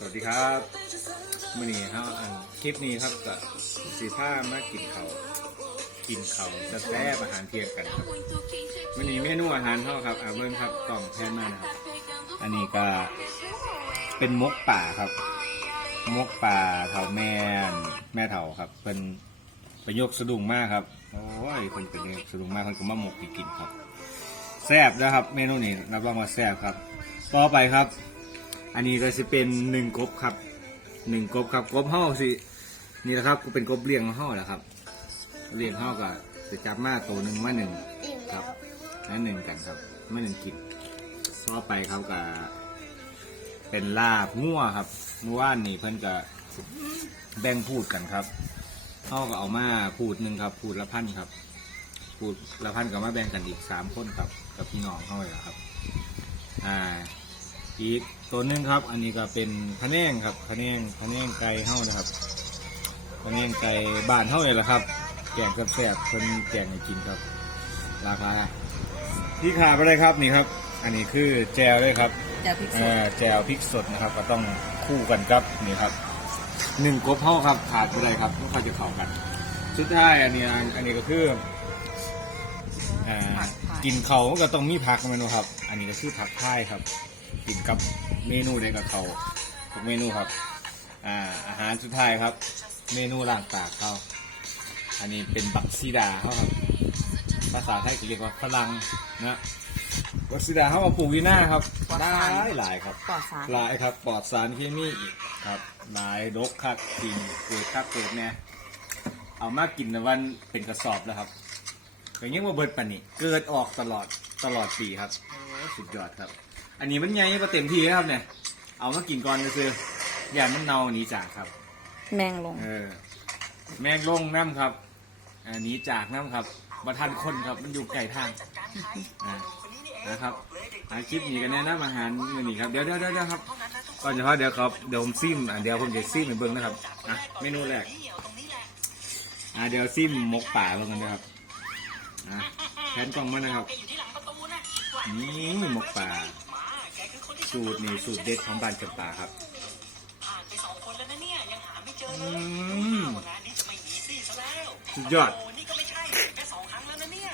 สวัสดีครับมื่อนี้ครับอันคลิปนี้ครับกับสีผ้ามากินเขากินเขาจะแซ่บอาหารเทียงกันครับมื่อนี้เมนูอาหารเท่าครับอาเบิ้งครับกล่องแพนมานะครับ อันนี้ก็เป็นมกป่าครับ มกป่าเถาแม่แม่เถาครับ เป็นประโยคสะดุ้งมากครับโอ้ยคนเป็นสะดุ้งมากคนก็มาหมกไปกินครับแซ่บนะครับ เมนูนี้รับรองว่าแซ่บครับ ต่อไปครับ อันนี้ก็จะเป็นหนึ่งกบครับหนึ่งกบครับกบห่อสินี่แหละครับก็เป็นกบเลี้ยงห่อแหละครับ เลี้ยงห่อก็จะจับมาตัวหนึ่งมาหนึ่งครับนั่นหนึ่งกันครับมาหนึ่งกินต่อไปครับก็เป็นลาบงัวครับเมื่อวานนี่เพิ่นก็แบ่งพูดกันครับห่อก็เอามาพูดหนึ่งครับ พูดละพันครับพูดละพันก็มาแบ่งกันอีกสามคนครับ กับพี่น้องห่อเลยครับ อ่า อีกตัวหนึงครับ อันนี้ก็เป็นพะแนงครับพะแนงพะแนงไก่เฮ้านะครับพะแนงไก่บ้านเฮ้าเลยละครับแกงแซ่บๆคนแกงให้กินครับ ราคาที่ขาดไปเลยครับนี่ครับ อันนี้คือแจวเลยครับจะพริกสเอ่ดอแจวพริกสดนะครับ ก็ต้องคู่กันครับนี่ครับหนึ่งกบเฮ้าครับขาดไปเลยครับต้องคอยจะเข้ากันสุดท้ายอันนี้อันนี้ก็คืออ่ากินเขาก็ต้องมีผักมันนะครับ อันนี้ก็คือผักพายครับ กินกับเมนูใดกับเขาทุกเมนูครับ อ่าอาหารสุดท้ายครับ เมนูล่างปากเขาอันนี้เป็นบักซีดาเขาครับภาษาไทยก็เรียกว่าฝรั่งนะบักซีดาเขามาปลูกที่หน้าครับหลายหลายครับปลอดสารหลายครับปลอดสารเคมีอีกครับหลายดกคักจริงเกิดคักเกิดแน่เอามากินในวันเป็นกระสอบแล้วครับก็ยังว่าเบิดปันนี่เกิดออกตลอดตลอดปีครับโอ้สุดยอดครับ อันนี้มันใหญ่ก็เต็มที่แล้วครับเนี่ย เอามากินก่อนก็คืออย่ามันเน่าหนีจากครับ แมงลง เออ แมงลงน้ำครับ อันนี้จากน้ำครับมาทันคนครับ มันอยู่ไกลทางอ่านะครับอาคลิปนี้กันแน่นะอาหารมื้อนี้ครับ เดี๋ยวเดี๋ยวเดี๋ยวครับ ก่อนจะพาเดี๋ยวครับ เดี๋ยวผมซิมอะเดี๋ยวผมจะซิมให้เบิ้งนะครับ อะ เมนูแรก อะเดี๋ยวซิมหมกป่าเบิ้งกันนะครับ อะแผนกล่องมานะครับ นี่หมกป่า สูตรนี่สูตรเด็ดของบ้านจำปาครับผ่านไปสองคนแล้วนะเนี่ยยังหาไม่เจอเลอืยมงานนี้จะไม่หนีสิซะแล้วสุดยอด โอ้นี่ก็ไม่ใช่แค่สองครั้งแล้วนะเนี่ย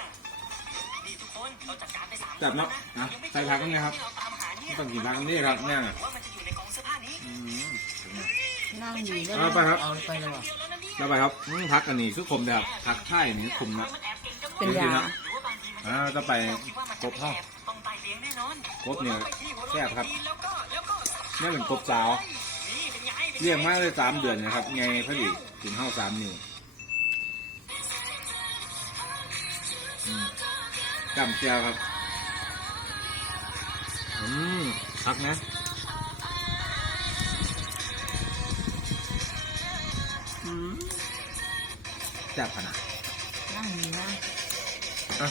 นี่ทุกคนเราจัดการไปสามจับเนาะนะใส่ผักกันนะครับที่เราตามหาเนี่ยต้องกินผักกันนี่ครับเนี่ย ว่ามันจะอยู่ในกองเสื้อผ้านี้อืม นั่งอยู่ได้เอาไปครับ เอาไปเลยว่ะเดียวแล้วนะเนี่ยแล้วไปครับอืมพักอันนี้สุขุมเดียวพักไข่นี่คุมนะ มันแอบเก่งจังเป็นยา หรือว่าบางทีมันอ่าก็ไปคิดว่ามันกบห้องต้องไปเลี้ยงแน่นอนกบเนี่ยแซ่บครับแล้วก็แล้วก็นี่เป็นกบสาวนี่เป็นไงเป็นไงเลี้ยงมาเลยสามเดือนนะครับ ไงพอดีถึงเข้าสามนิ้วอืมจำเจียวครับ อืมพักนะอืมแซ่บขนาดนั่งอยู่นะอะ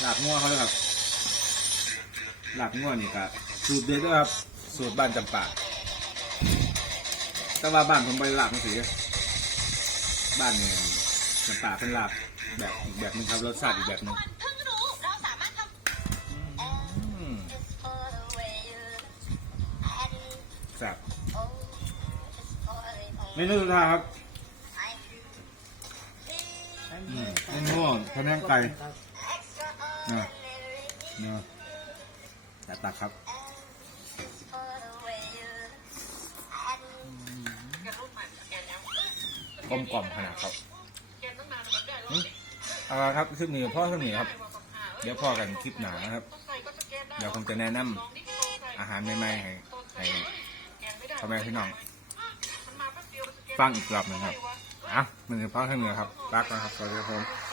หลาบงัวเขาเลยครับ หลาบงัวนี่ครับสูตรเด็ดด้วยครับสูตรบ้านจำปาแต่ว่าบ้านผมไปหลาบมันสีบ้านเนี่ยจำปาเป็นหลาบแบบอีกแบบหนึงครับรสชาติอีกแบบหนึงอืมแซ่บเมนูสุดท้ายครับอืมเมนูพะแนงไก่นะนะ แต่ตักครับกลมกล่อมขนาดครับอืมเอาละครับคลิปนี้พ่อเท่านี้ครับ เดี๋ยวพ่อกันคลิปหนานะครับ เดี๋ยวผมจะแนะนำอาหารใหม่ๆให้ให้พ่อแม่พี่น้องฟังอีกรอบหนึงครับอะมันจะพ่อเท่านี้ครับรักนะครับสวัสดีครับผม